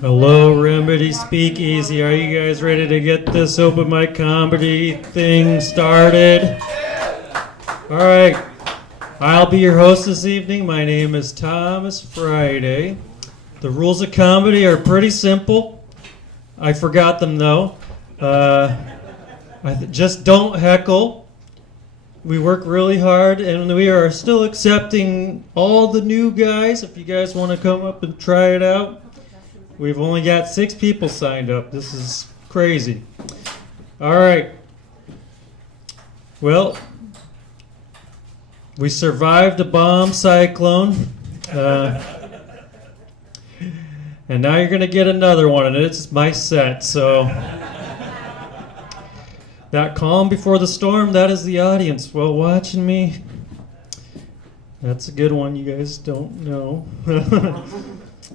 Hello, Remedy Speakeasy. Are you guys ready to get this open mic comedy thing started? All right. I'll be your host this evening. My name is Thomas Friday. The rules of comedy are pretty simple. I forgot them though. Just don't heckle. We work really hard and we are still accepting all the new guys. If you guys want to come up and try it out. We've only got 6 people signed up. This is crazy. All right. Well, we survived a bomb cyclone. And now you're going to get another one, and it's my set. So that calm before the storm, that is the audience. Well, watching me, that's a good one you guys don't know.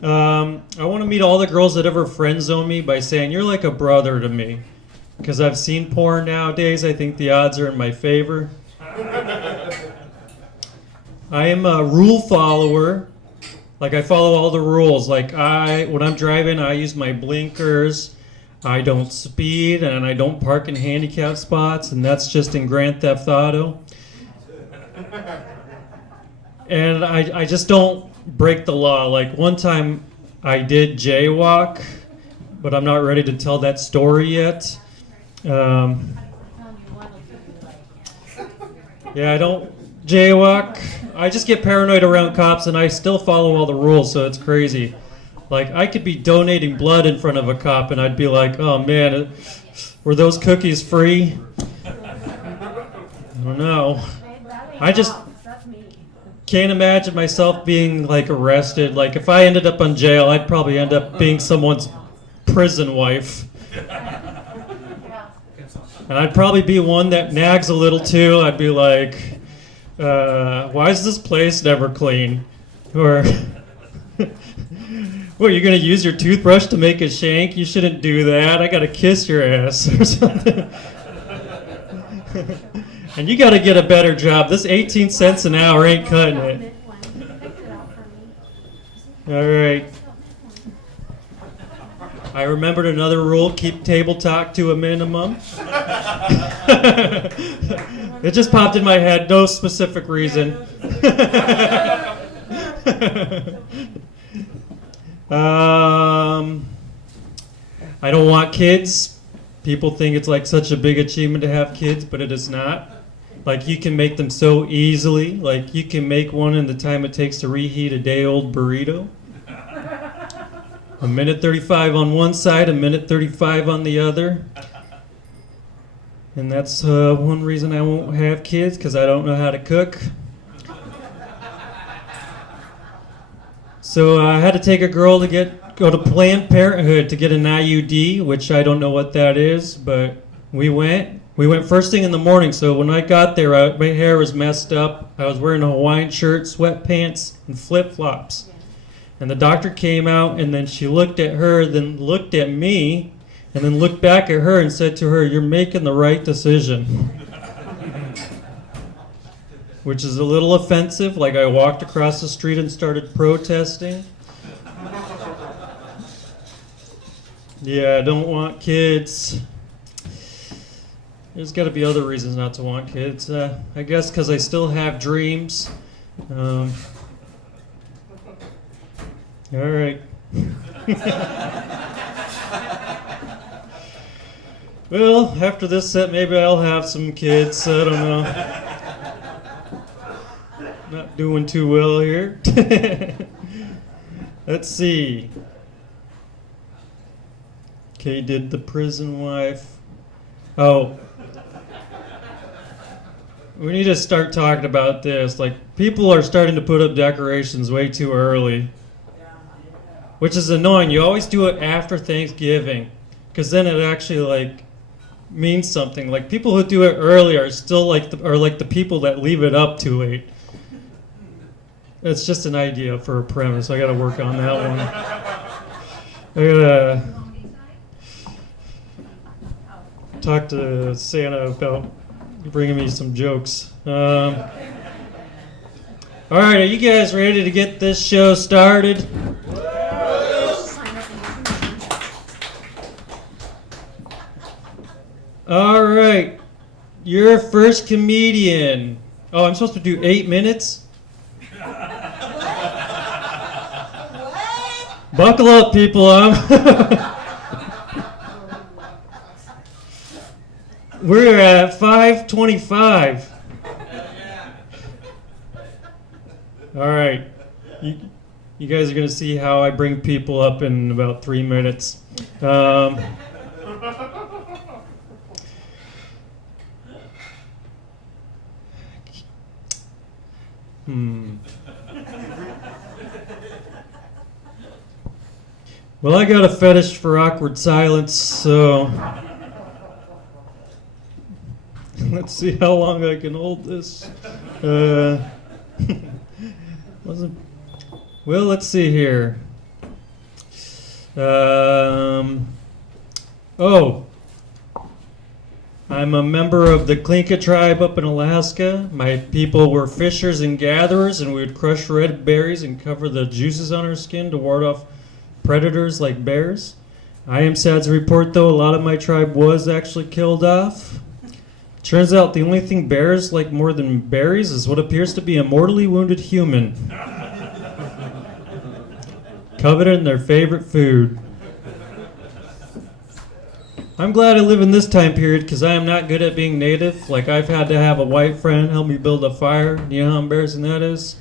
I want to meet all the girls that ever friend zone me by saying, you're like a brother to me. Because I've seen porn nowadays, I think the odds are in my favor. I am a rule follower. Like I follow all the rules. Like when I'm driving, I use my blinkers. I don't speed and I don't park in handicap spots, and that's just in Grand Theft Auto. And I just don't break the law. Like one time I did jaywalk, but I'm not ready to tell that story yet. Yeah, I don't jaywalk. I just get paranoid around cops, and I still follow all the rules, so it's crazy. Like, I could be donating blood in front of a cop, and I'd be like, oh man, were those cookies free? I don't know. I just can't imagine myself being, like, arrested. Like, if I ended up in jail, I'd probably end up being someone's prison wife. And I'd probably be one that nags a little, too. I'd be like, why is this place never clean? Or, what, you're going to use your toothbrush to make a shank? You shouldn't do that. I got to kiss your ass or something. And you got to get a better job. This 18 cents an hour ain't cutting it. All right. I remembered another rule, keep table talk to a minimum. It just popped in my head, no specific reason. I don't want kids. People think it's like such a big achievement to have kids, but it is not. Like you can make them so easily. Like you can make one in the time it takes to reheat a day-old burrito. A minute 35 on one side, a minute 35 on the other. And that's one reason I won't have kids, because I don't know how to cook. So I had to take a girl to go to Planned Parenthood to get an IUD, which I don't know what that is, but we went. We went first thing in the morning, so when I got there, my hair was messed up. I was wearing a Hawaiian shirt, sweatpants, and flip-flops. And the doctor came out, and then she looked at her, then looked at me, and then looked back at her and said to her, "You're making the right decision." Which is a little offensive. Like I walked across the street and started protesting. Yeah, I don't want kids. There's got to be other reasons not to want kids. I guess because I still have dreams. All right. Well, after this set, maybe I'll have some kids. I don't know. Not doing too well here. Let's see. Okay, did the prison wife. Oh. We need to start talking about this. Like, people are starting to put up decorations way too early. Which is annoying. You always do it after Thanksgiving, because then it actually like means something. Like people who do it early are still like the people that leave it up too late. It's just an idea for a premise. I got to work on that one. I gotta talk to Santa about bringing me some jokes. All right, are you guys ready to get this show started? All right. Your first comedian. Oh, I'm supposed to do 8 minutes? Buckle up, people. We're at 5:25. All right. You guys are going to see how I bring people up in about 3 minutes. Well, I got a fetish for awkward silence, so let's see how long I can hold this. Well, let's see here. I'm a member of the Tlinka tribe up in Alaska. My people were fishers and gatherers, and we would crush red berries and cover the juices on our skin to ward off predators like bears. I am sad to report, though, a lot of my tribe was actually killed off. Turns out the only thing bears like more than berries is what appears to be a mortally wounded human. Coveting their favorite food. I'm glad I live in this time period because I am not good at being native. Like, I've had to have a white friend help me build a fire. You know how embarrassing that is?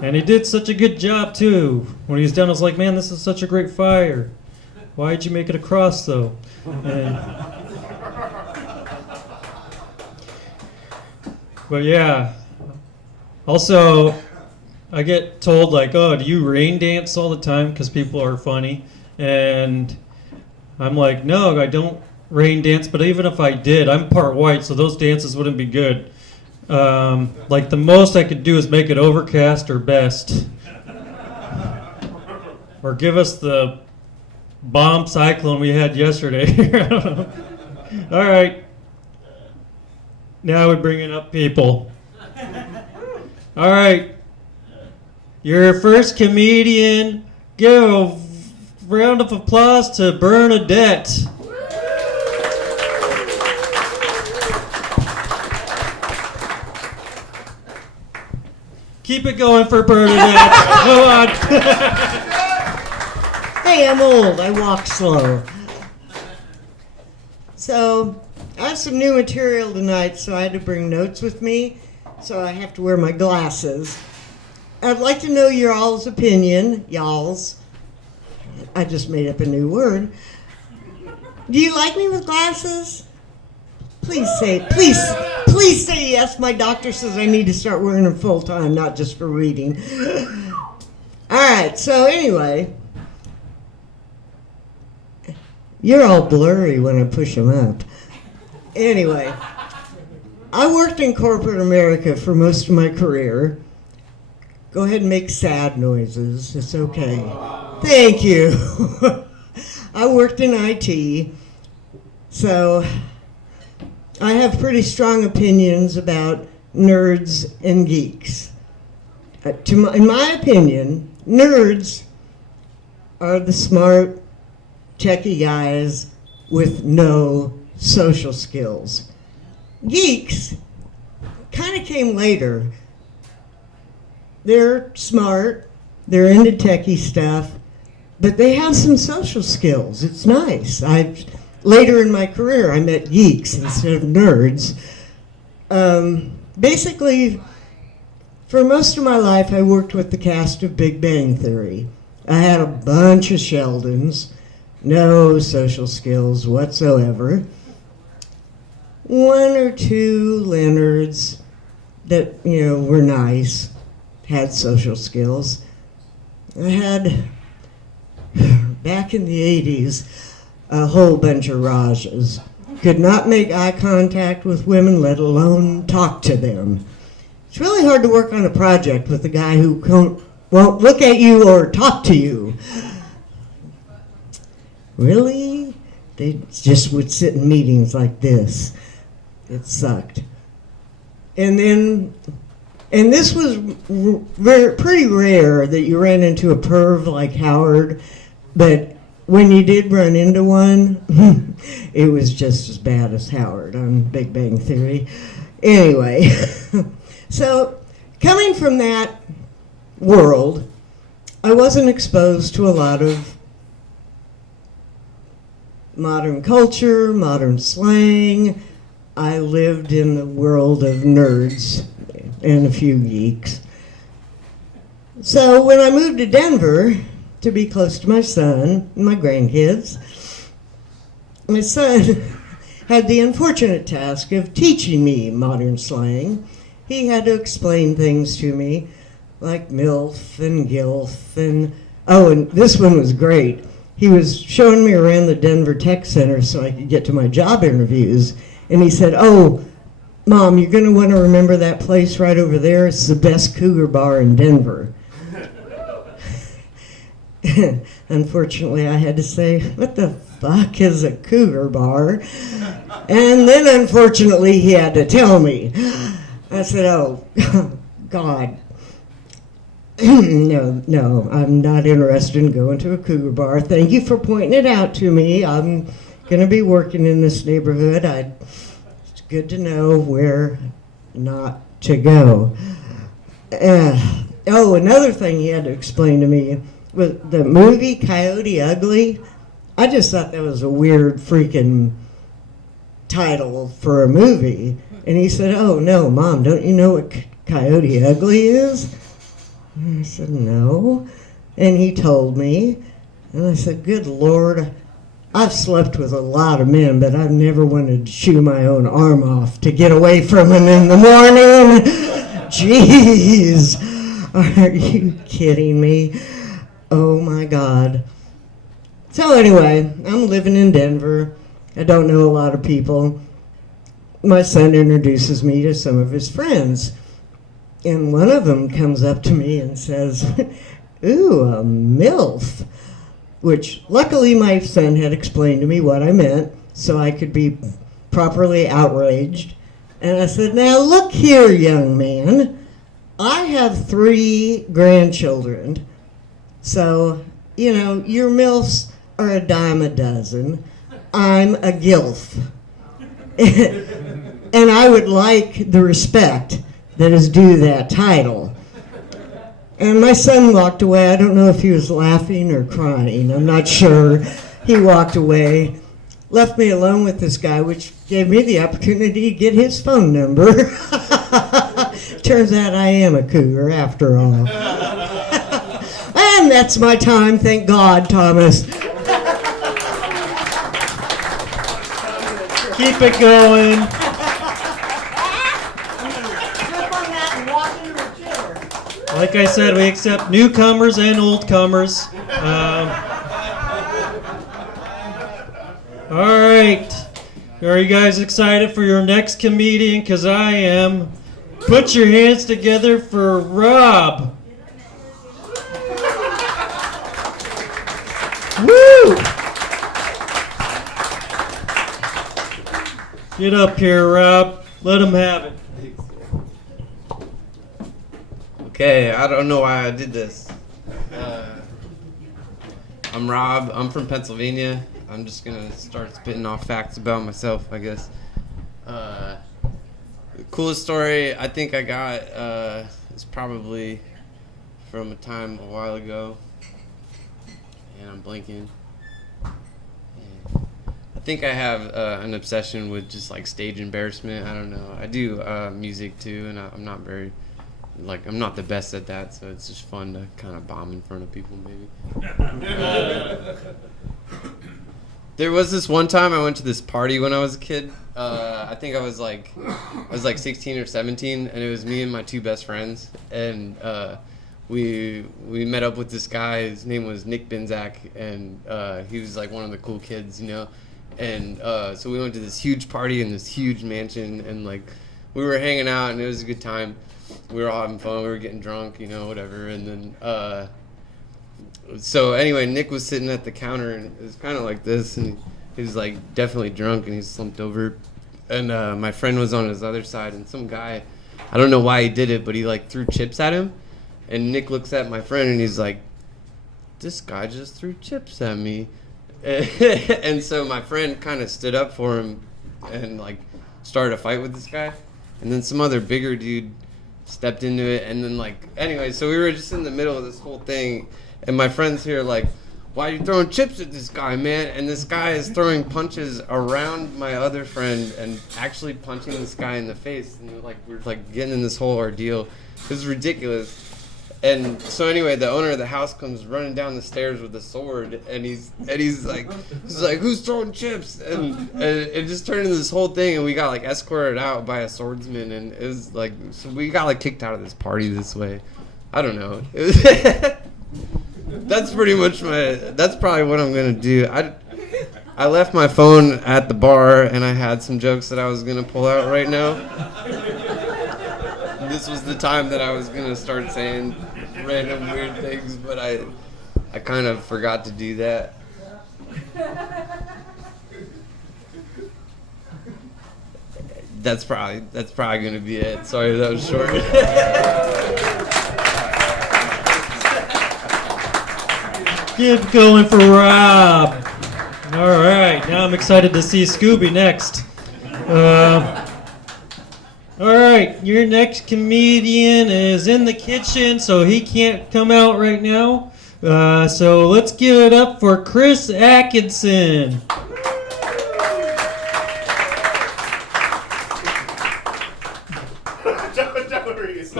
And he did such a good job, too. When he was done, I was like, man, this is such a great fire. Why'd you make it a cross, though? But yeah. Also, I get told, like, oh, do you rain dance all the time? Because people are funny. And I'm like, no, I don't rain dance. But even if I did, I'm part white, so those dances wouldn't be good. Like, the most I could do is make it overcast or best. Or give us the bomb cyclone we had yesterday. I don't know. All right. Now we're bringing up people. All right. Your first comedian. Give a round of applause to Bernadette. Keep it going for Bernadette. Come on. Hey, I'm old. I walk slow. So, I have some new material tonight, so I had to bring notes with me. So I have to wear my glasses. I'd like to know your all's opinion. Y'all's. I just made up a new word. Do you like me with glasses? Please say yes. My doctor says I need to start wearing them full time, not just for reading. All right, so anyway, you're all blurry when I push them up. Anyway, I worked in corporate America for most of my career. Go ahead and make sad noises. It's okay. Thank you. I worked in IT, so I have pretty strong opinions about nerds and geeks. In my opinion, nerds are the smart, techie guys with no social skills. Geeks kind of came later. They're smart, they're into techie stuff, but they have some social skills. It's nice. Later in my career, I met geeks instead of nerds. Basically, for most of my life, I worked with the cast of Big Bang Theory. I had a bunch of Sheldons, no social skills whatsoever. One or two Leonards that, were nice, had social skills. I had, back in the 80s, a whole bunch of Rajas. Could not make eye contact with women, let alone talk to them. It's really hard to work on a project with a guy who won't look at you or talk to you. Really? They just would sit in meetings like this. It sucked. And this was pretty rare that you ran into a perv like Howard, but when you did run into one, it was just as bad as Howard on Big Bang Theory. Anyway, so coming from that world, I wasn't exposed to a lot of modern culture, modern slang. I lived in the world of nerds and a few geeks. So when I moved to Denver to be close to my son and my grandkids, my son had the unfortunate task of teaching me modern slang. He had to explain things to me like MILF and GILF and this one was great. He was showing me around the Denver Tech Center so I could get to my job interviews. And he said, "Oh, Mom, you're going to want to remember that place right over there. It's the best cougar bar in Denver." Unfortunately, I had to say, "What the fuck is a cougar bar?" And then, unfortunately, he had to tell me. I said, "Oh, God. No, I'm not interested in going to a cougar bar. Thank you for pointing it out to me. I'm going to be working in this neighborhood. It's good to know where not to go." Another thing he had to explain to me was the movie Coyote Ugly. I just thought that was a weird freaking title for a movie. And he said, "Oh, no, Mom, don't you know what Coyote Ugly is?" And I said, "No." And he told me. And I said, "Good Lord, I've slept with a lot of men, but I've never wanted to chew my own arm off to get away from him in the morning." Jeez, are you kidding me? Oh my God. So anyway, I'm living in Denver. I don't know a lot of people. My son introduces me to some of his friends. And one of them comes up to me and says, "Ooh, a MILF." Which luckily my son had explained to me what I meant so I could be properly outraged. And I said, "Now look here, young man. I have 3 grandchildren. So, your MILFs are a dime a dozen. I'm a GILF. And I would like the respect that is due that title." And my son walked away. I don't know if he was laughing or crying. I'm not sure. He walked away, left me alone with this guy, which gave me the opportunity to get his phone number. Turns out I am a cougar after all. And that's my time, thank God, Thomas. Keep it going. Like I said, we accept newcomers and oldcomers. All right. Are you guys excited for your next comedian? Because I am. Put your hands together for Rob. Woo! Get up here, Rob. Let him have it. Okay, I don't know why I did this. I'm Rob. I'm from Pennsylvania. I'm just gonna start spitting off facts about myself, I guess. The coolest story I think I got is probably from a time a while ago, and I'm blanking. I think I have an obsession with just like stage embarrassment. I don't know. I do music too, and I'm not very. I'm not the best at that, so it's just fun to kind of bomb in front of people, maybe. There was this one time I went to this party when I was a kid. I think I was like 16 or 17, and it was me and my 2 best friends, and we met up with this guy. His name was Nick Benzak, and he was like one of the cool kids, And so we went to this huge party in this huge mansion, and like we were hanging out, and it was a good time. We were all having fun. We were getting drunk, whatever. And then, so anyway, Nick was sitting at the counter, and it was kind of like this, and he was like definitely drunk, and he slumped over. And my friend was on his other side, and some guy, I don't know why he did it, but he like threw chips at him. And Nick looks at my friend, and he's like, "This guy just threw chips at me." And so my friend kind of stood up for him and like started a fight with this guy. And then some other bigger dude stepped into it. And then like, anyway, so we were just in the middle of this whole thing. And my friend's here like, why are you throwing chips at this guy, man? And this guy is throwing punches around my other friend and actually punching this guy in the face. And like, we're like getting in this whole ordeal. It was ridiculous. And so anyway, the owner of the house comes running down the stairs with a sword, and he's like, who's throwing chips? And it just turned into this whole thing, and we got like escorted out by a swordsman, and it was like, so we got like kicked out of this party this way. I don't know. It was that's pretty much that's probably what I'm gonna do. I left my phone at the bar, and I had some jokes that I was gonna pull out right now. This was the time that I was gonna start saying random weird things, but I kind of forgot to do that. That's probably gonna be it. Sorry, that was short. Keep going for Rob. All right, now I'm excited to see Scooby next. All right, your next comedian is in the kitchen, so he can't come out right now. So let's give it up for Chris Atkinson.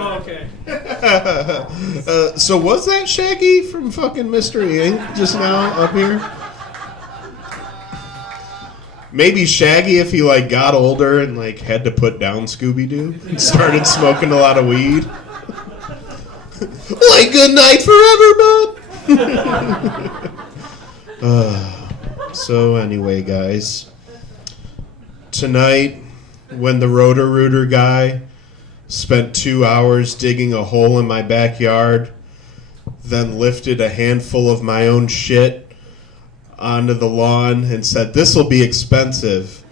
Oh, okay. So was that Shaggy from fucking Mystery Inc. just now up here? Maybe Shaggy if he like got older and like had to put down Scooby-Doo and started smoking a lot of weed. Like good night forever, bud. So anyway, guys, tonight when the Roto-Rooter guy spent 2 hours digging a hole in my backyard, then lifted a handful of my own shit onto the lawn and said, "This'll be expensive,"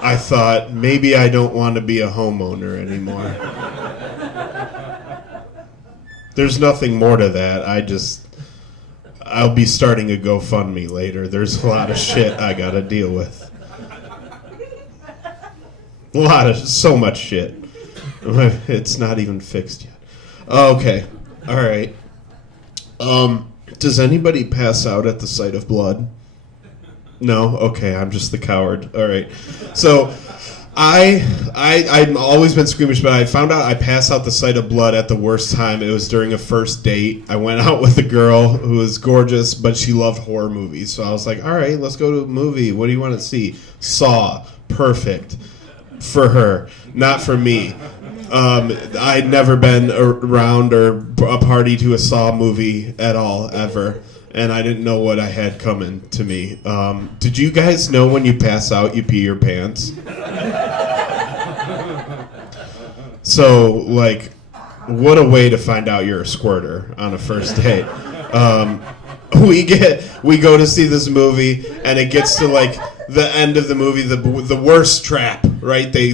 I thought, maybe I don't want to be a homeowner anymore. There's nothing more to that. I'll be starting a GoFundMe later. There's a lot of shit I gotta deal with. So much shit. It's not even fixed yet. Okay. All right. Does anybody pass out at the sight of blood? No? Okay, I'm just the coward. All right. So I've always been squeamish, but I found out I pass out the sight of blood at the worst time. It was during a first date. I went out with a girl who was gorgeous, but she loved horror movies. So I was like, all right, let's go to a movie. What do you want to see? Saw. Perfect. For her, not for me. I'd never been around or a party to a Saw movie at all, ever. And I didn't know what I had coming to me. Did you guys know when you pass out, you pee your pants? So, like, what a way to find out you're a squirter on a first date. We go to see this movie, and it gets to, like, the end of the movie, the worst trap, right? They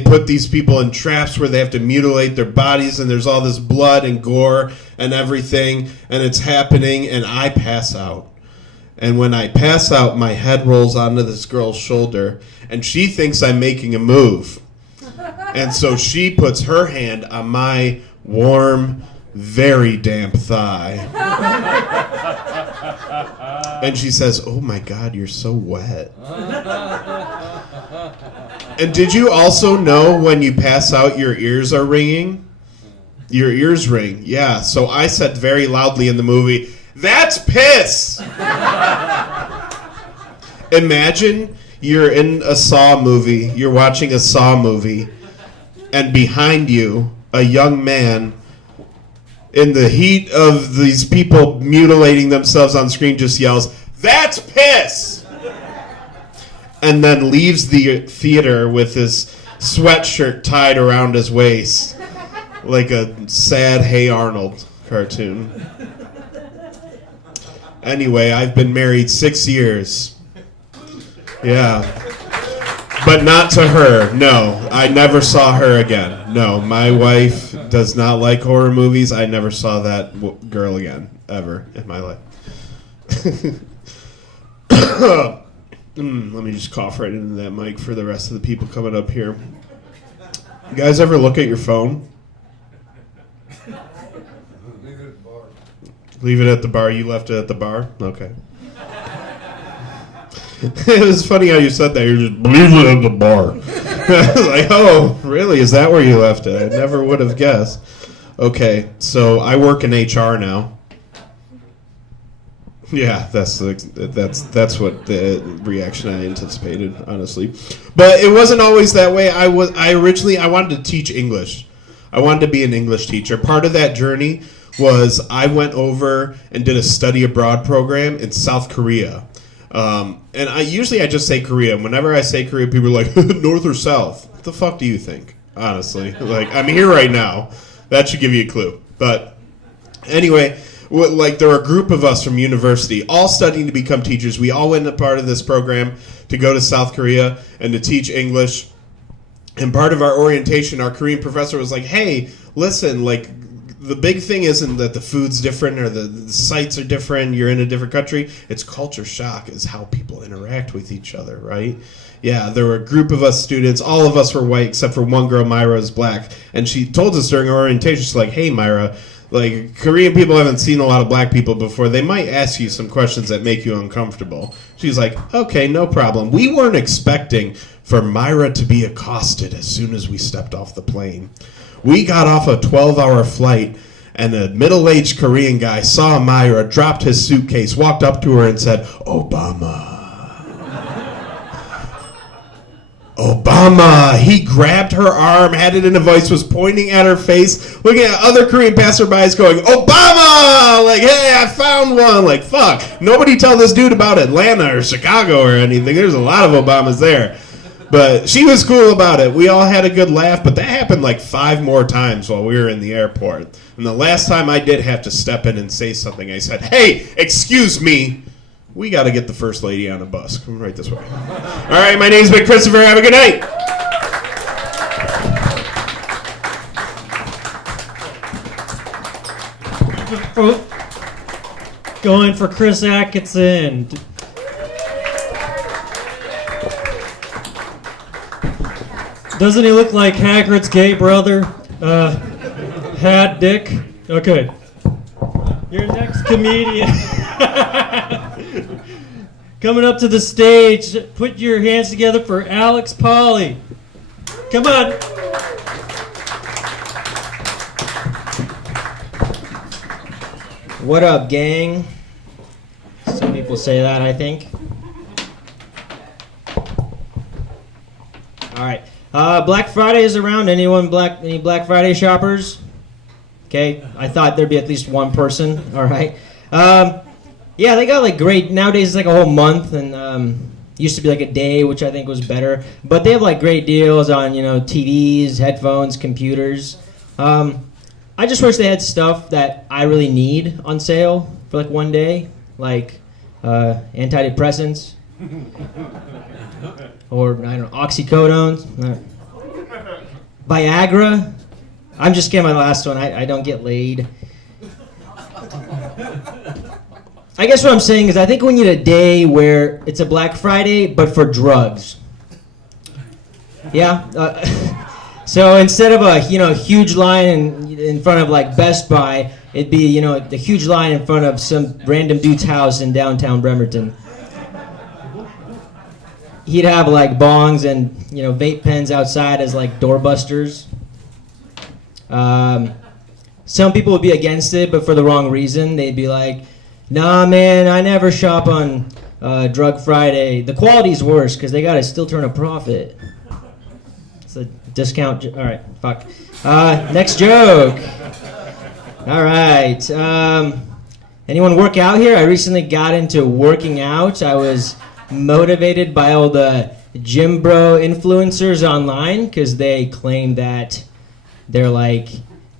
put these people in traps where they have to mutilate their bodies, and there's all this blood and gore and everything, and it's happening, and I pass out. And when I pass out, my head rolls onto this girl's shoulder, and she thinks I'm making a move. And so she puts her hand on my warm, very damp thigh. And she says, "Oh my God, you're so wet." And did you also know when you pass out, your ears are ringing? Your ears ring, yeah. So I said very loudly in the movie, "That's piss!" Imagine you're in a Saw movie, you're watching a Saw movie, and behind you, a young man, in the heat of these people mutilating themselves on screen, just yells, "That's piss!" And then leaves the theater with his sweatshirt tied around his waist, like a sad Hey Arnold cartoon. Anyway, I've been married 6 years. Yeah. But not to her, no. I never saw her again. No, my wife does not like horror movies. I never saw that girl again, ever, in my life. Let me just cough right into that mic for the rest of the people coming up here. You guys ever look at your phone? Leave it at the bar. You left it at the bar? Okay. It was funny how you said that. You're just, leave it at the bar. I was like, oh, really? Is that where you left it? I never would have guessed. Okay, so I work in HR now. Yeah, that's what the reaction I anticipated, honestly. But it wasn't always that way. I wanted to teach English. I wanted to be an English teacher. Part of that journey was I went over and did a study abroad program in South Korea. And I just say Korea. Whenever I say Korea, people are like, North or South? What the fuck do you think? Honestly. Like, I'm here right now. That should give you a clue. But anyway, there were a group of us from university all studying to become teachers. We all went a part of this program to go to South Korea and to teach English. And part of our orientation, our Korean professor was like, hey, listen, like, the big thing isn't that the food's different or the sites are different, you're in a different country. It's culture shock is how people interact with each other, right? Yeah, there were a group of us students. All of us were white except for one girl, Myra, is black. And she told us during our orientation, she's like, hey, Myra, like, Korean people haven't seen a lot of black people before. They might ask you some questions that make you uncomfortable. She's like, okay, no problem. We weren't expecting for Myra to be accosted as soon as we stepped off the plane. We got off a 12-hour flight, and a middle-aged Korean guy saw Myra, dropped his suitcase, walked up to her and said, Obama. Obama. He grabbed her arm, had it in a voice, was pointing at her face, looking at other Korean passerbys going, Obama! Like, hey, I found one. Like, fuck. Nobody tell this dude about Atlanta or Chicago or anything. There's a lot of Obamas there. But she was cool about it. We all had a good laugh, but that happened like 5 more times while we were in the airport. And the last time I did have to step in and say something, I said, hey, excuse me. We got to get the first lady on a bus. Come right this way. All right, my name's been Christopher. Have a good night. Going for Chris Atkinson. Doesn't he look like Hagrid's gay brother? Had Dick? Okay. Your next comedian. Coming up to the stage, put your hands together for Alex Polly. Come on. What up, gang? Some people say that, I think. All right. Black Friday is around. Any Black Friday shoppers? Okay, I thought there'd be at least one person. All right. Yeah, they got like great. Nowadays it's like a whole month, and used to be like a day, which I think was better. But they have like great deals on TVs, headphones, computers. I just wish they had stuff that I really need on sale for like one day, like antidepressants. Or, I don't know, oxycodone. Viagra. I'm just getting my last one. I don't get laid. I guess what I'm saying is I think we need a day where it's a Black Friday, but for drugs. Yeah? So instead of a huge line in front of like Best Buy, it'd be the huge line in front of some random dude's house in downtown Bremerton. He'd have like bongs and vape pens outside as like doorbusters. Some people would be against it, but for the wrong reason. They'd be like, "Nah, man, I never shop on Drug Friday. The quality's worse because they gotta still turn a profit." It's a discount. All right, fuck. Next joke. All right. Anyone work out here? I recently got into working out. I was motivated by all the gym bro influencers online because they claim that they're like,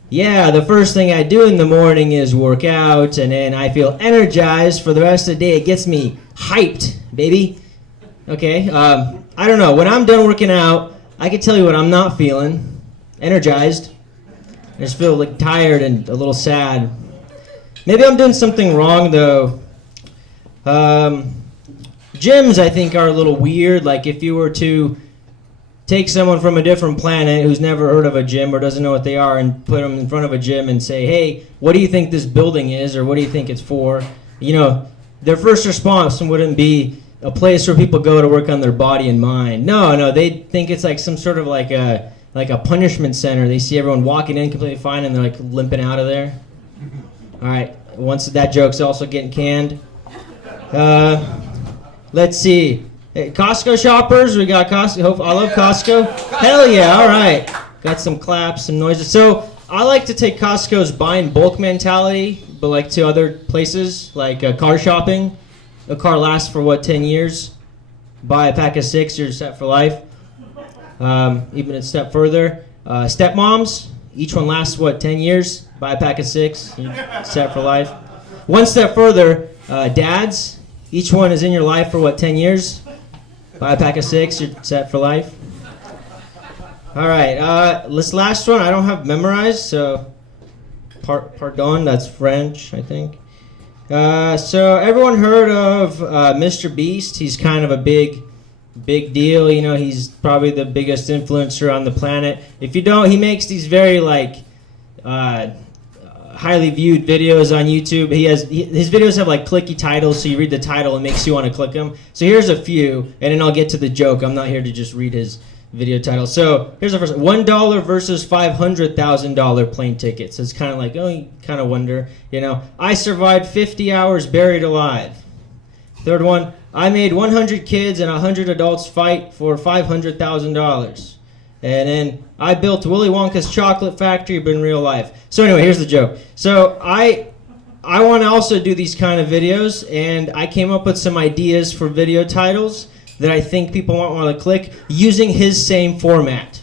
yeah, the first thing I do in the morning is work out, and then I feel energized for the rest of the day. It gets me hyped, baby. Okay, I don't know. When I'm done working out, I can tell you what I'm not feeling. Energized. I just feel like tired and a little sad. Maybe I'm doing something wrong, though. Gyms, I think, are a little weird. Like, if you were to take someone from a different planet who's never heard of a gym or doesn't know what they are and put them in front of a gym and say, hey, what do you think this building is, or what do you think it's for? You know, their first response wouldn't be a place where people go to work on their body and mind. No, they think it's like some sort of like a punishment center. They see everyone walking in completely fine and they're like limping out of there. All right, once that joke's also getting canned. Let's see. Hey, Costco shoppers, we got Costco. I love Costco. Hell yeah, all right. Got some claps, some noises. So I like to take Costco's buy in bulk mentality, but like to other places, like car shopping. A car lasts for 10 years? Buy a pack of 6, you're set for life. Even a step further. Stepmoms, each one lasts 10 years? Buy a pack of 6, you're set for life. One step further, dads, each one is in your life for 10 years? Buy a pack of 6, you're set for life. All right, this last one I don't have memorized, so pardon, that's French, I think. So everyone heard of Mr. Beast? He's kind of a big deal. You know, he's probably the biggest influencer on the planet. If you don't, he makes these very highly viewed videos on YouTube. His videos have like clicky titles, so you read the title and makes you want to click them. So here's a few, and then I'll get to the joke. I'm not here to just read his video title. So here's the first one. $1 versus $500,000 plane tickets. So it's kind of like, oh, you kind of wonder, you know. I survived 50 hours buried alive. Third one, I made 100 kids and 100 adults fight for $500,000. And then I built Willy Wonka's chocolate factory, but in real life. So anyway, here's the joke. So I want to also do these kind of videos, and I came up with some ideas for video titles that I think people might want to click using his same format.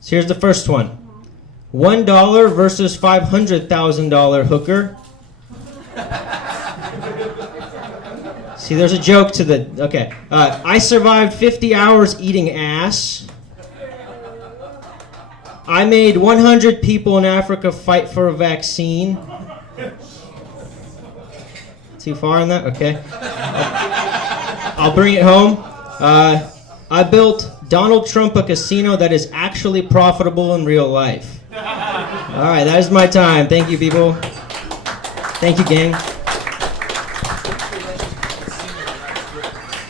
So here's the first one. $1 versus $500,000 hooker. See, there's a joke to the... Okay. I survived 50 hours eating ass. I made 100 people in Africa fight for a vaccine. Too far on that? Okay. I'll bring it home. I built Donald Trump a casino that is actually profitable in real life. All right, that is my time. Thank you, people. Thank you, gang.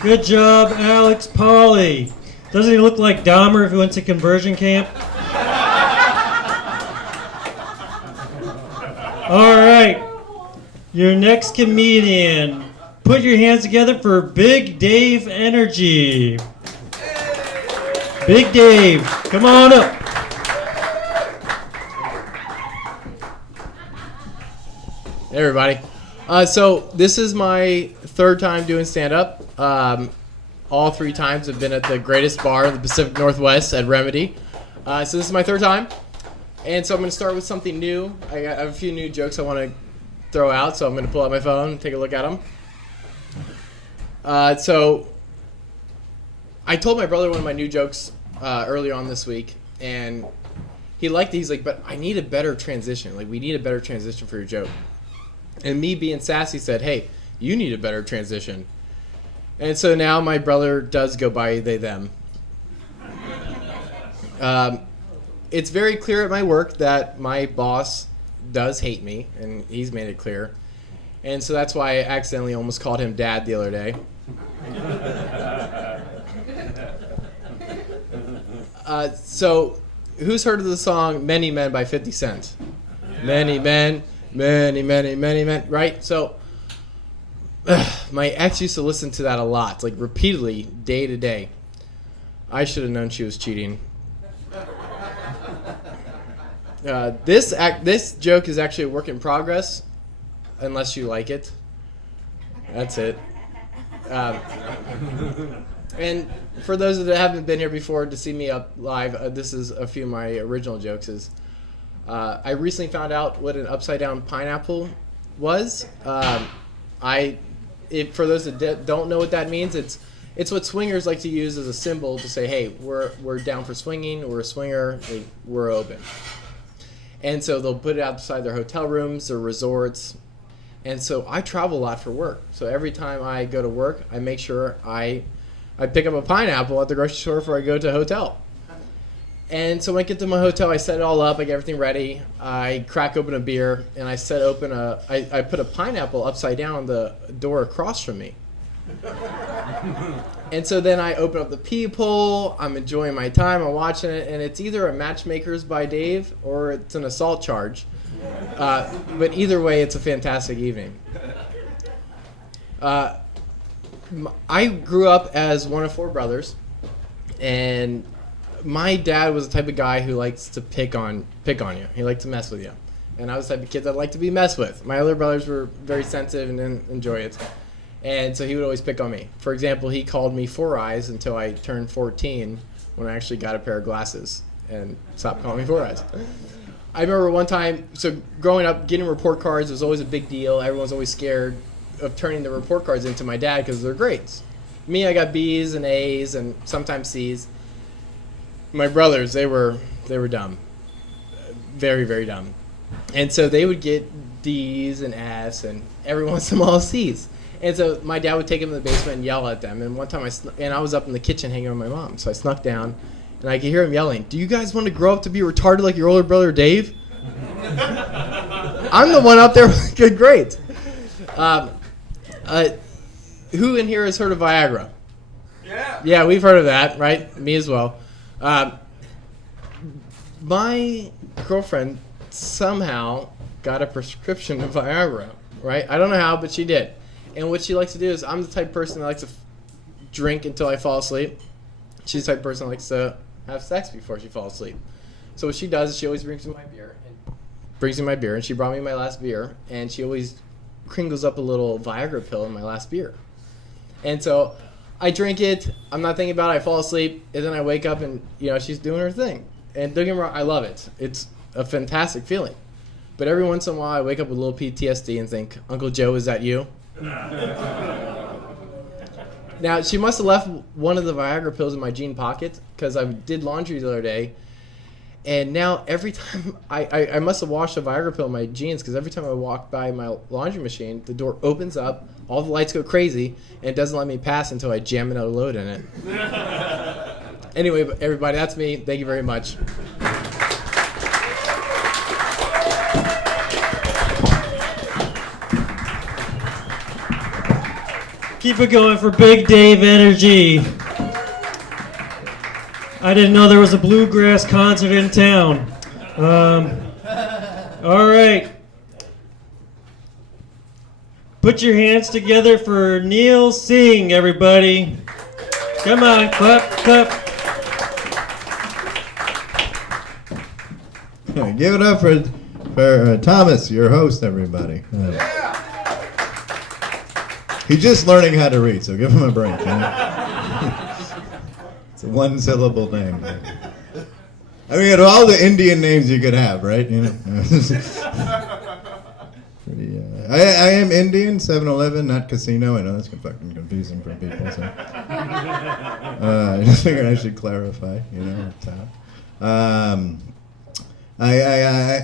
Good job, Alex Pauly. Doesn't he look like Dahmer if he went to conversion camp? All right, your next comedian. Put your hands together for Big Dave Energy. Big Dave, come on up. Hey everybody. So this is my third time doing stand-up. All 3 times have been at the greatest bar in the Pacific Northwest at Remedy. So this is my third time. And so I'm going to start with something new. I have a few new jokes I want to throw out, so I'm going to pull out my phone and take a look at them. So I told my brother one of my new jokes earlier on this week, and he liked it. He's like, but I need a better transition. Like, we need a better transition for your joke. And me being sassy said, hey, you need a better transition. And so now my brother does go by they, them. It's very clear at my work that my boss does hate me, and he's made it clear. And so that's why I accidentally almost called him Dad the other day. So who's heard of the song Many Men by 50 Cent? Yeah. Many men, many men, right? So my ex used to listen to that a lot, like repeatedly, day to day. I should have known she was cheating. This joke is actually a work in progress, unless you like it. That's it. And for those that haven't been here before to see me up live, this is a few of my original jokes. I recently found out what an upside down pineapple was. For those that don't know what that means, it's what swingers like to use as a symbol to say, hey, we're down for swinging, we're a swinger, we're open. And so they'll put it outside their hotel rooms or resorts. And so I travel a lot for work. So every time I go to work, I make sure I pick up a pineapple at the grocery store before I go to a hotel. And so when I get to my hotel, I set it all up, I get everything ready, I crack open a beer, and I put a pineapple upside down on the door across from me. And so then I open up the peephole, I'm enjoying my time, I'm watching it, and it's either a Matchmakers by Dave or it's an assault charge. But either way, it's a fantastic evening. I grew up as one of 4 brothers, and my dad was the type of guy who likes to pick on you. He liked to mess with you. And I was the type of kid that liked to be messed with. My other brothers were very sensitive and didn't enjoy it. And so he would always pick on me. For example, he called me Four Eyes until I turned 14 when I actually got a pair of glasses and stopped calling me Four Eyes. I remember one time, so growing up, getting report cards was always a big deal. Everyone's always scared of turning the report cards into my dad because they're grades. Me, I got B's and A's and sometimes C's. My brothers, they were dumb. Very, very dumb. And so they would get D's and F's and every once in a while C's. And so my dad would take them to the basement and yell at them. And one time I was up in the kitchen hanging with my mom. So I snuck down and I could hear him yelling, "Do you guys want to grow up to be retarded like your older brother Dave?" I'm the one up there with good grades. Who in here has heard of Viagra? Yeah, we've heard of that, right? Me as well. My girlfriend somehow got a prescription of Viagra, right? I don't know how, but she did. And what she likes to do is, I'm the type of person that likes to drink until I fall asleep. She's the type of person that likes to have sex before she falls asleep. So what she does is she always brings me my beer. And she brought me my last beer, and she always crinkles up a little Viagra pill in my last beer. And so I drink it, I'm not thinking about it, I fall asleep, and then I wake up and, she's doing her thing. And don't get me wrong, I love it. It's a fantastic feeling. But every once in a while, I wake up with a little PTSD and think, "Uncle Joe, is that you?" Now, she must have left one of the Viagra pills in my jean pocket because I did laundry the other day. And now every time I must have washed a Viagra pill in my jeans because every time I walk by my laundry machine, the door opens up, all the lights go crazy, and it doesn't let me pass until I jam another load in it. Anyway, everybody, that's me. Thank you very much. Keep it going for Big Dave Energy. I didn't know there was a bluegrass concert in town. All right. Put your hands together for Neil Singh, everybody. Come on, clap, clap. Give it up for Thomas, your host, everybody. He's just learning how to read, so give him a break. It's a one-syllable name. I mean, all the Indian names you could have, right? Pretty, I am Indian, 7-Eleven, not casino. I know that's fucking confusing for people. So. I just figured I should clarify, I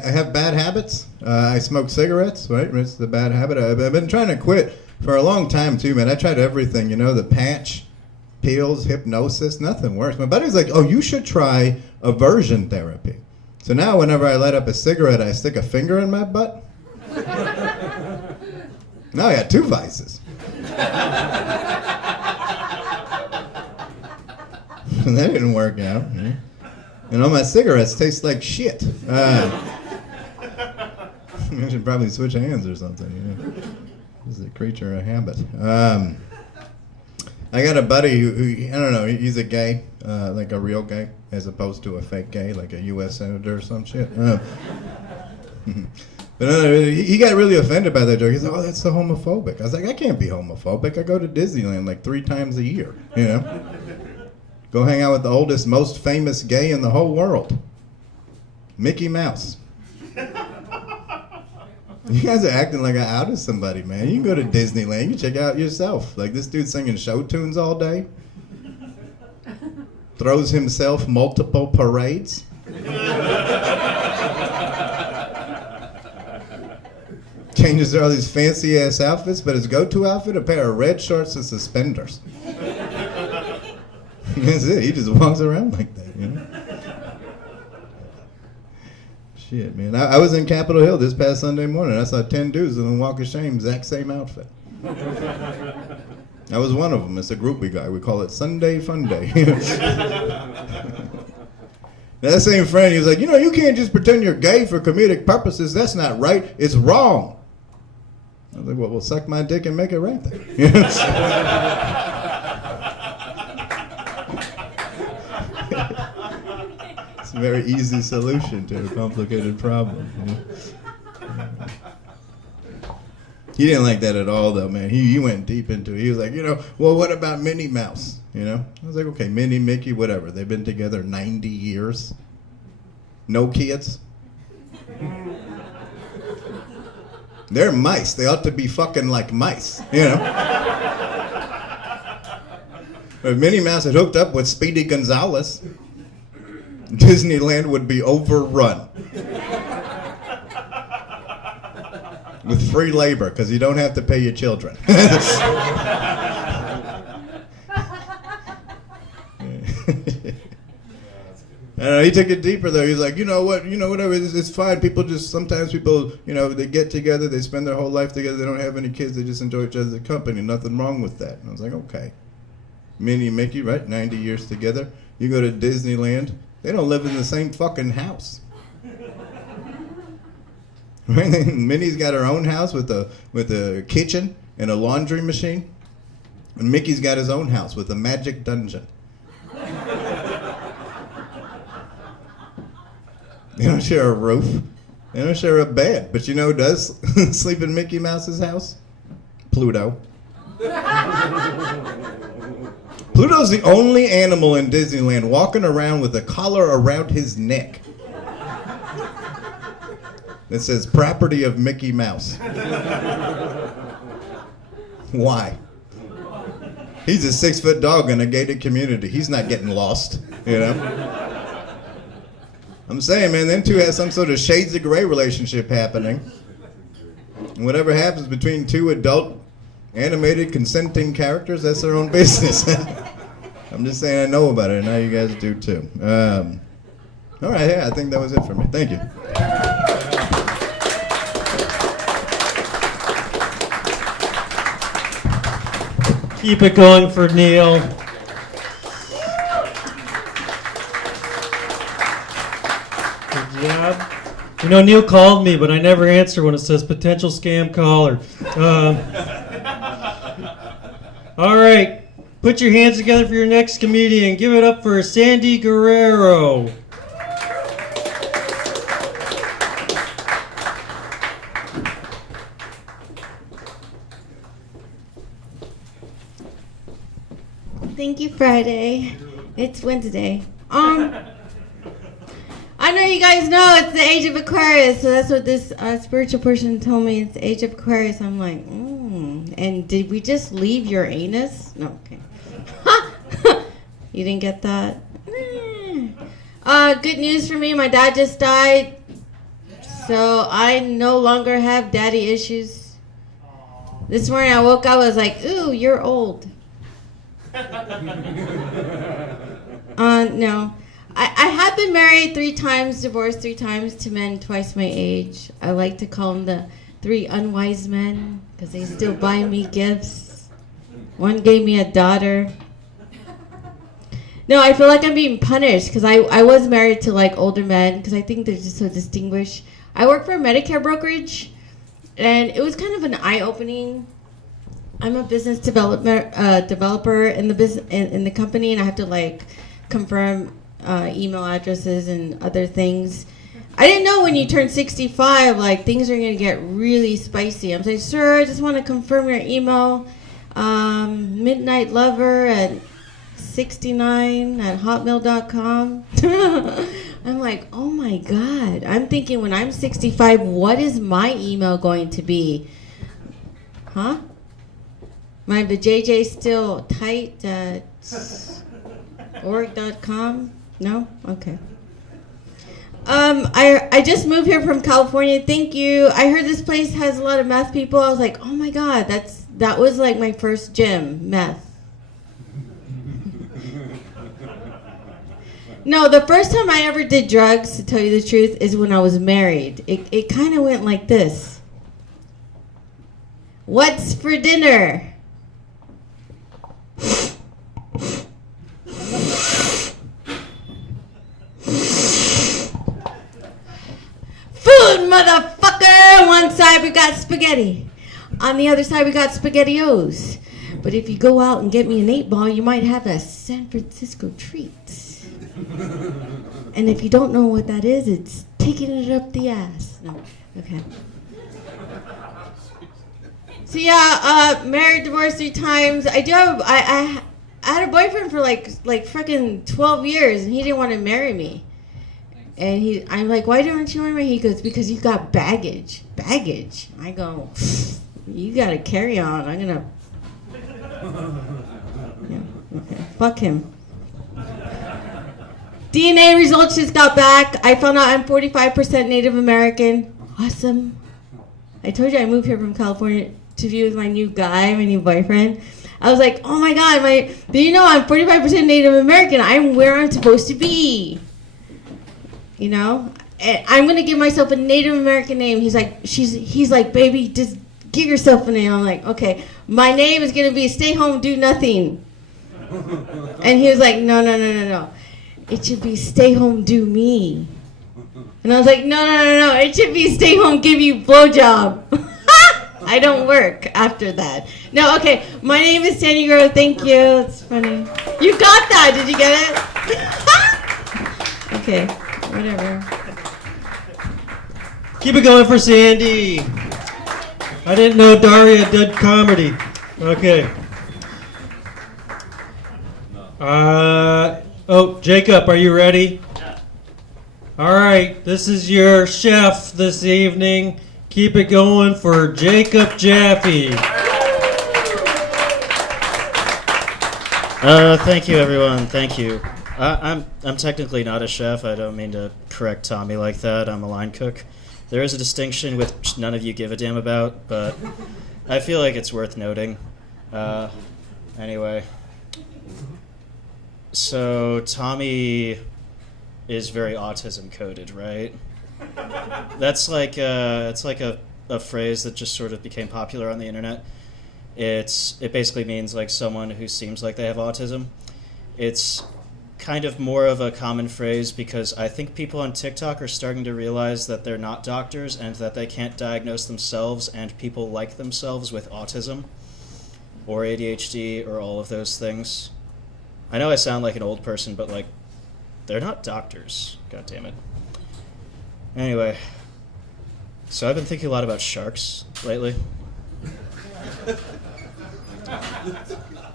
have bad habits. I smoke cigarettes, right? It's the bad habit. I've been trying to quit for a long time, too, man. I tried everything, the patch, pills, hypnosis, nothing works. My buddy's like, "Oh, you should try aversion therapy." So now whenever I light up a cigarette, I stick a finger in my butt. Now I got 2 vices. That didn't work out. All my cigarettes taste like shit. I should probably switch hands or something. This is a creature of habit. I got a buddy who I don't know, he's a gay, like a real gay, as opposed to a fake gay, like a U.S. senator or some shit. But he got really offended by that joke. He's like, "Oh, that's so homophobic." I was like, "I can't be homophobic. I go to Disneyland like 3 times a year, Go hang out with the oldest, most famous gay in the whole world. Mickey Mouse." You guys are acting like I outed somebody, man. You can go to Disneyland. You can check it out yourself. Like this dude singing show tunes all day. Throws himself multiple parades. changes to all these fancy ass outfits, but his go-to outfit, a pair of red shorts and suspenders. That's it. He just walks around like that, you know. Shit, man. I was in Capitol Hill this past Sunday morning. I saw 10 dudes in a walk of shame, exact same outfit. I was one of them. It's a group we got. We call it Sunday Fun Day. That same friend, he was like, you can't just pretend you're gay for comedic purposes. That's not right. It's wrong. I was like, well, suck my dick and make it right then. It's a very easy solution to a complicated problem. He didn't like that at all, though, man. He went deep into it. He was like, well, what about Minnie Mouse? I was like, okay, Minnie, Mickey, whatever. They've been together 90 years. No kids. They're mice. They ought to be fucking like mice, If Minnie Mouse had hooked up with Speedy Gonzales, Disneyland would be overrun. With free labor, because you don't have to pay your children. He took it deeper though. He's like, whatever, it's fine. Sometimes people, they get together, they spend their whole life together, they don't have any kids, they just enjoy each other's company. Nothing wrong with that. And I was like, okay. Minnie and Mickey, right? 90 years together. You go to Disneyland, they don't live in the same fucking house. Right? Minnie's got her own house with a kitchen and a laundry machine. And Mickey's got his own house with a magic dungeon. They don't share a roof. They don't share a bed. But you know who does sleep in Mickey Mouse's house? Pluto. Pluto's the only animal in Disneyland walking around with a collar around his neck that says property of Mickey Mouse. Why? He's a 6-foot dog in a gated community. He's not getting lost, I'm saying, man, them two have some sort of shades of gray relationship happening. And whatever happens between two adult, animated, consenting characters, that's their own business. I'm just saying I know about it, and now you guys do too. All right, yeah, I think that was it for me. Thank you. Keep it going for Neil. Good job. Neil called me, but I never answer when it says potential scam caller. All right. Put your hands together for your next comedian. Give it up for Sandy Guerrero. Thank you, Friday. It's Wednesday. I know you guys know it's the age of Aquarius, so that's what this spiritual person told me. It's the age of Aquarius. I'm like, And did we just leave Uranus? No, okay. You didn't get that? Good news for me. My dad just died, so I no longer have daddy issues. This morning I woke up, I was like, ooh, you're old. No. I have been married 3 times, divorced 3 times to men twice my age. I like to call them the 3 unwise men because they still buy me gifts. One gave me a daughter. No, I feel like I'm being punished because I was married to like older men because I think they're just so distinguished. I work for a Medicare brokerage, and it was kind of an eye-opening. I'm a business developer in the in the company, and I have to like confirm email addresses and other things. I didn't know when you turn 65, like things are gonna get really spicy. I'm saying, sir, I just want to confirm your email. Midnight Lover at 69 at hotmail.com. I'm like, oh my God. I'm thinking when I'm 65, what is my email going to be? Huh? My vajayjay still tight at org.com? No? Okay. I just moved here from California. Thank you. I heard this place has a lot of meth people. I was like, oh my god, that was like my first gym, meth. No, the first time I ever did drugs, to tell you the truth, is when I was married. It kind of went like this. What's for dinner? Food, motherfucker! On one side we got spaghetti. On the other side we got SpaghettiOs. But if you go out and get me an 8-ball, you might have a San Francisco treat. And if you don't know what that is, it's taking it up the ass. No, okay. So yeah, married, divorced 3 times. I had a boyfriend for like freaking 12 years, and he didn't want to marry me. And I'm like, why don't you want to marry me? He goes, because you got baggage. Baggage. I go, you gotta carry on. I'm gonna. Yeah, okay. Fuck him. DNA results just got back. I found out I'm 45% Native American. Awesome. I told you I moved here from California to be with my new guy, my new boyfriend. I was like, oh my god, do you know I'm 45% Native American? I'm where I'm supposed to be. You know? And I'm gonna give myself a Native American name. He's like, baby, just give yourself a name. I'm like, okay, my name is gonna be Stay Home, Do Nothing. And he was like, no. It should be Stay Home, Do Me. And I was like, no. It should be Stay Home, Give You Blowjob. I don't work after that. No, okay. My name is Sandy Guerrero. Thank you. It's funny. You got that. Did you get it? Okay. Whatever. Keep it going for Sandy. I didn't know Daria did comedy. Okay. Jacob, are you ready? Yeah. All right, this is your chef this evening. Keep it going for Jacob Jaffe. Thank you, everyone. Thank you. I'm technically not a chef. I don't mean to correct Tommy like that. I'm a line cook. There is a distinction which none of you give a damn about, but I feel like it's worth noting. Anyway. So Tommy is very autism coded, right? That's like a phrase that just sort of became popular on the internet. It basically means like someone who seems like they have autism. It's kind of more of a common phrase because I think people on TikTok are starting to realize that they're not doctors and that they can't diagnose themselves and people like themselves with autism or ADHD or all of those things. I know I sound like an old person, but like, they're not doctors. God damn it. Anyway, so I've been thinking a lot about sharks lately.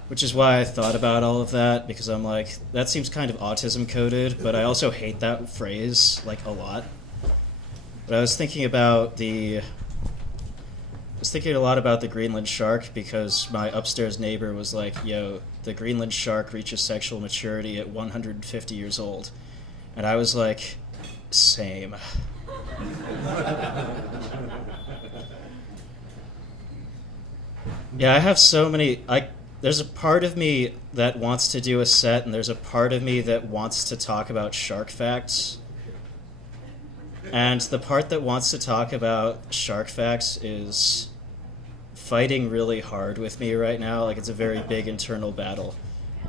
Which is why I thought about all of that, because I'm like, that seems kind of autism coded, but I also hate that phrase like a lot. But I was thinking a lot about the Greenland shark because my upstairs neighbor was like, yo, the Greenland shark reaches sexual maturity at 150 years old. And I was like, same. Yeah, I have so many, there's a part of me that wants to do a set, and there's a part of me that wants to talk about shark facts. And the part that wants to talk about shark facts is fighting really hard with me right now. Like, it's a very big internal battle.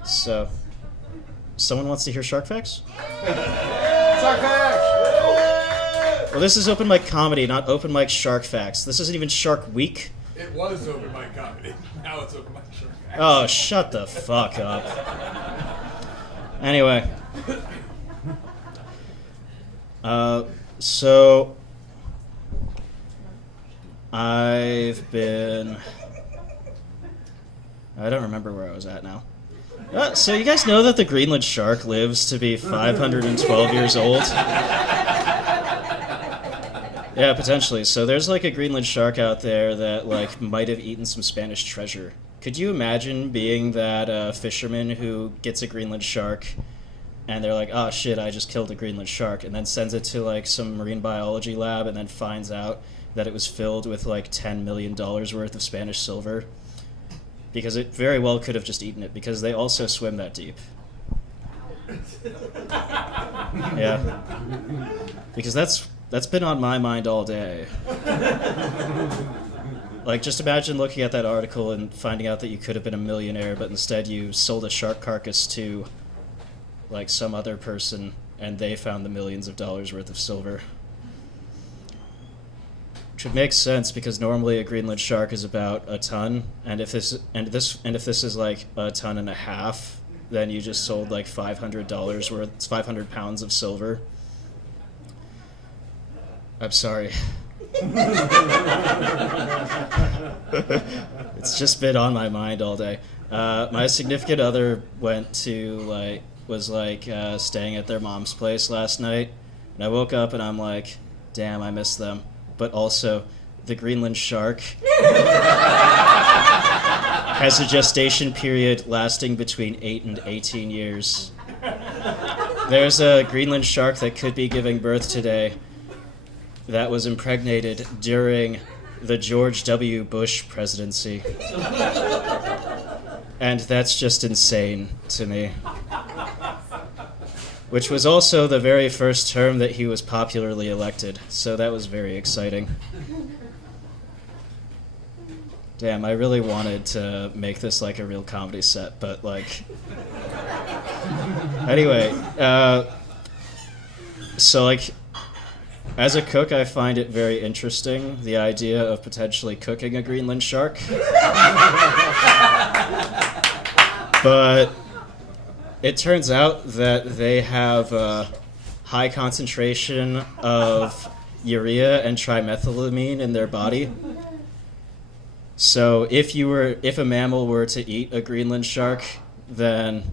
So, someone wants to hear shark facts? Shark facts! Well, this is open mic comedy, not open mic shark facts. This isn't even Shark Week. It was open mic comedy. Now it's open mic shark facts. Oh, shut the fuck up. Anyway. So I don't remember where I was at now. So you guys know that the Greenland shark lives to be 512 years old? Yeah, potentially. So there's like a Greenland shark out there that like might have eaten some Spanish treasure. Could you imagine being that fisherman who gets a Greenland shark and they're like, oh shit, I just killed a Greenland shark, and then sends it to like some marine biology lab, and then finds out that it was filled with like $10 million worth of Spanish silver, because it very well could have just eaten it, because they also swim that deep. Yeah, because that's been on my mind all day. Like, just imagine looking at that article and finding out that you could have been a millionaire, but instead you sold a shark carcass to, like, some other person, and they found the millions of dollars worth of silver. Which would make sense, because normally a Greenland shark is about a ton, and if this is like a ton and a half, then you just sold like $500 worth, 500 pounds of silver. I'm sorry. It's just been on my mind all day. My significant other was staying at their mom's place last night, and I woke up and I'm like, damn, I miss them. But also, the Greenland shark has a gestation period lasting between 8 and 18 years. There's a Greenland shark that could be giving birth today that was impregnated during the George W. Bush presidency. And that's just insane to me. Which was also the very first term that he was popularly elected, so that was very exciting. Damn, I really wanted to make this like a real comedy set, but like... Anyway, so like... As a cook, I find it very interesting, the idea of potentially cooking a Greenland shark. But it turns out that they have a high concentration of urea and trimethylamine in their body. So if a mammal were to eat a Greenland shark, then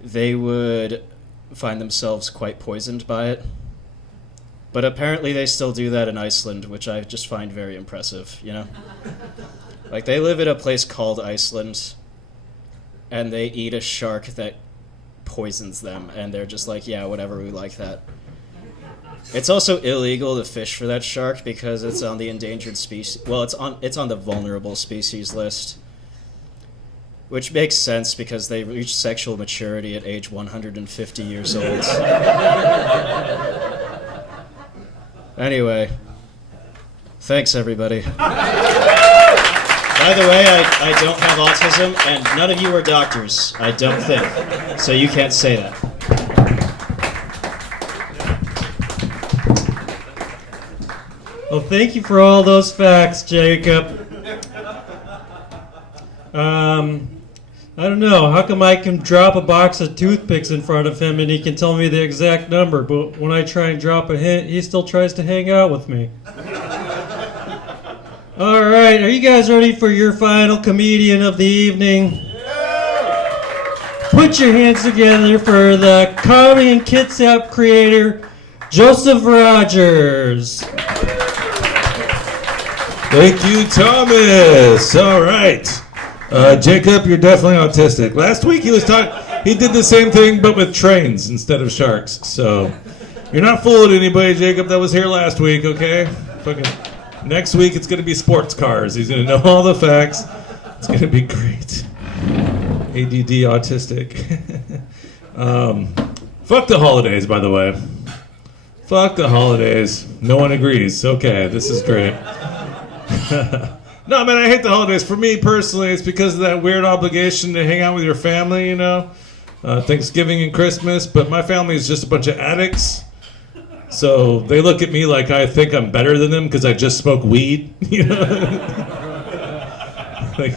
they would find themselves quite poisoned by it. But apparently they still do that in Iceland, which I just find very impressive, you know? Like, they live in a place called Iceland, and they eat a shark that poisons them, and they're just like, yeah, whatever, we like that. It's also illegal to fish for that shark because it's on the endangered species... Well, it's on the vulnerable species list. Which makes sense because they reach sexual maturity at age 150 years old. Anyway, thanks everybody. By the way, I don't have autism, and none of you are doctors, I don't think. So you can't say that. Well, thank you for all those facts, Jacob. I don't know. How come I can drop a box of toothpicks in front of him and he can tell me the exact number, but when I try and drop a hint, he still tries to hang out with me? All right, are you guys ready for your final comedian of the evening? Put your hands together for the comedy and Kitsap creator, Joseph Rogers. Thank you, Thomas. All right. Jacob, you're definitely autistic. Last week he did the same thing but with trains instead of sharks. So you're not fooling anybody, Jacob, that was here last week, okay? Fucking next week it's going to be sports cars. He's going to know all the facts. It's going to be great. ADD autistic. Fuck the holidays, by the way. Fuck the holidays. No one agrees. Okay, this is great. No, man, I hate the holidays. For me personally, it's because of that weird obligation to hang out with your family, you know? Thanksgiving and Christmas, but my family is just a bunch of addicts. So they look at me like I think I'm better than them because I just smoke weed, you know? Like,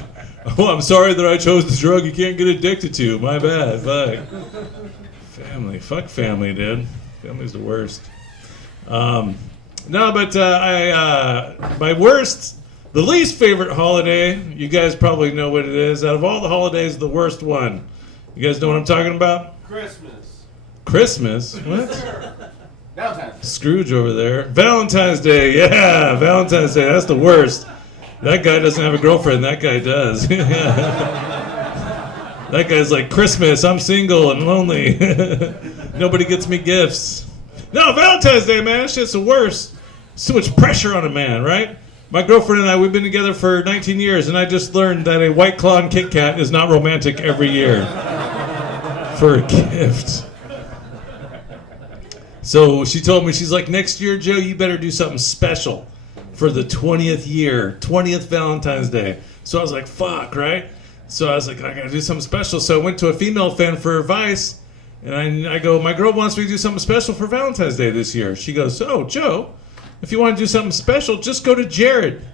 oh, I'm sorry that I chose the drug you can't get addicted to. My bad. Fuck. Family. Fuck family, dude. Family's the worst. No, but my worst... The least favorite holiday, you guys probably know what it is. Out of all the holidays, the worst one. You guys know what I'm talking about? Christmas. Christmas? What? Valentine's Day. Scrooge over there. Valentine's Day, yeah, Valentine's Day, that's the worst. That guy doesn't have a girlfriend, that guy does. That guy's like, Christmas, I'm single and lonely. Nobody gets me gifts. No, Valentine's Day, man, that shit's the worst. So much pressure on a man, right? My girlfriend and I, we've been together for 19 years, and I just learned that a White Claw and Kit Kat is not romantic every year for a gift. So she told me, she's like, next year, Joe, you better do something special for the 20th year, 20th Valentine's Day. So I was like, fuck, right? So I was like, I gotta do something special. So I went to a female fan for advice, and I go, my girl wants me to do something special for Valentine's Day this year. She goes, oh, Joe, if you want to do something special, just go to Jared.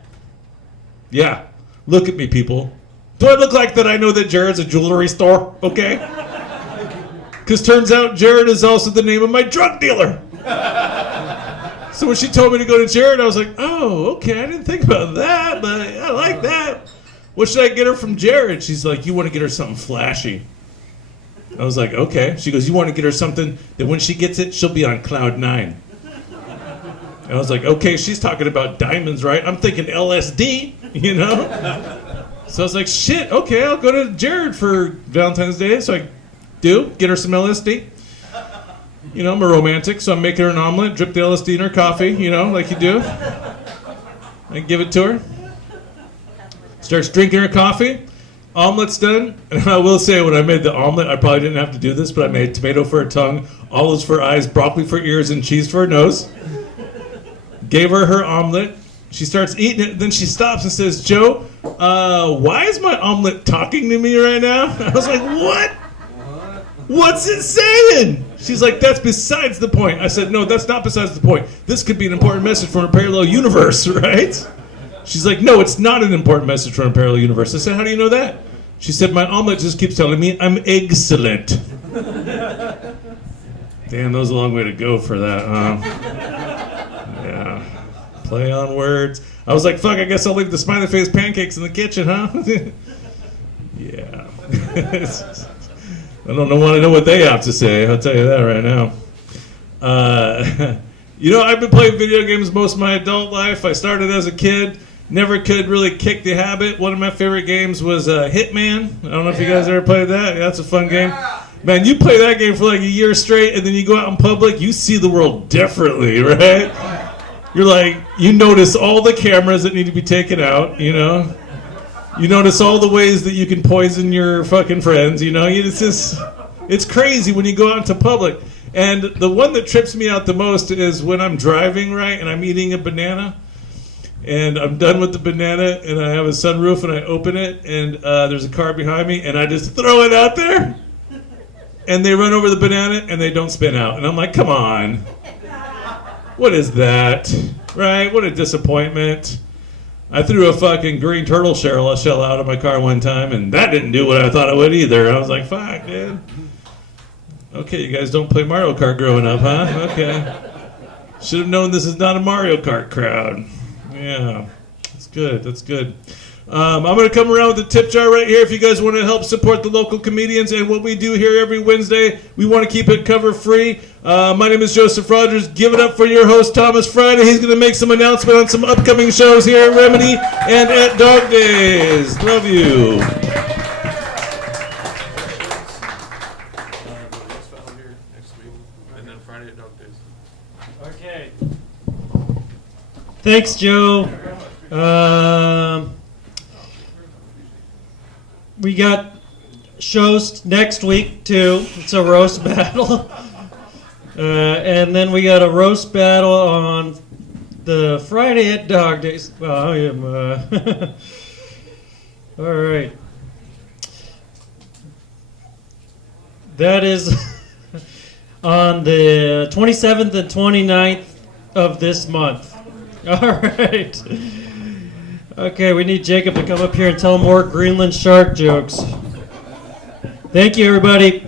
Yeah, look at me, people. Do I look like that I know that Jared's a jewelry store? Okay? Because turns out Jared is also the name of my drug dealer. So when she told me to go to Jared, I was like, oh, okay, I didn't think about that, but I like that. What should I get her from Jared? She's like, you want to get her something flashy. I was like, okay. She goes, you want to get her something that when she gets it, she'll be on cloud 9. I was like, okay, she's talking about diamonds, right? I'm thinking LSD, you know? So I was like, shit, okay, I'll go to Jared for Valentine's Day. So I do, get her some LSD. You know, I'm a romantic, so I'm making her an omelet, drip the LSD in her coffee, you know, like you do. I give it to her. Starts drinking her coffee. Omelet's done. And I will say, when I made the omelet, I probably didn't have to do this, but I made tomato for her tongue, olives for eyes, broccoli for ears, and cheese for her nose. Gave her her omelet. She starts eating it. Then she stops and says, Joe, why is my omelet talking to me right now? I was like, what? What's it saying? She's like, that's besides the point. I said, no, that's not besides the point. This could be an important message from a parallel universe, right? She's like, no, it's not an important message from a parallel universe. I said, how do you know that? She said, my omelet just keeps telling me I'm excellent. Damn, that was a long way to go for that, huh? Yeah. Play on words. I was like, fuck, I guess I'll leave the smiley face pancakes in the kitchen, huh? Yeah. I don't want to know what they have to say. I'll tell you that right now. You know, I've been playing video games most of my adult life. I started as a kid. Never could really kick the habit. One of my favorite games was Hitman. I don't know if you guys ever played that. Yeah, that's a fun game. Man, you play that game for like a year straight, and then you go out in public, you see the world differently, right? You're like, you notice all the cameras that need to be taken out, you know? You notice all the ways that you can poison your fucking friends, you know? It's just, it's crazy when you go out into public. And the one that trips me out the most is when I'm driving, right, and I'm eating a banana, and I'm done with the banana, and I have a sunroof, and I open it, and there's a car behind me, and I just throw it out there, and they run over the banana, and they don't spin out. And I'm like, come on. What is that? Right? What a disappointment. I threw a fucking green turtle shell out of my car one time, and that didn't do what I thought it would either. I was like, fuck, dude. Okay, you guys don't play Mario Kart growing up, huh? Okay. Should have known this is not a Mario Kart crowd. Yeah, that's good. That's good. I'm going to come around with the tip jar right here if you guys want to help support the local comedians. And what we do here every Wednesday, we want to keep it cover free. My name is Joseph Rogers. Give it up for your host, Thomas Friday. He's going to make some announcement on some upcoming shows here at Remedy and at Dog Days. Love you. Okay. Thanks, Joe. We got shows next week, too. It's a roast battle. And then we got a roast battle on the Friday at Dog Days. Well, I am... all right. That is on the 27th and 29th of this month. All right. Okay, we need Jacob to come up here and tell more Greenland shark jokes. Thank you, everybody.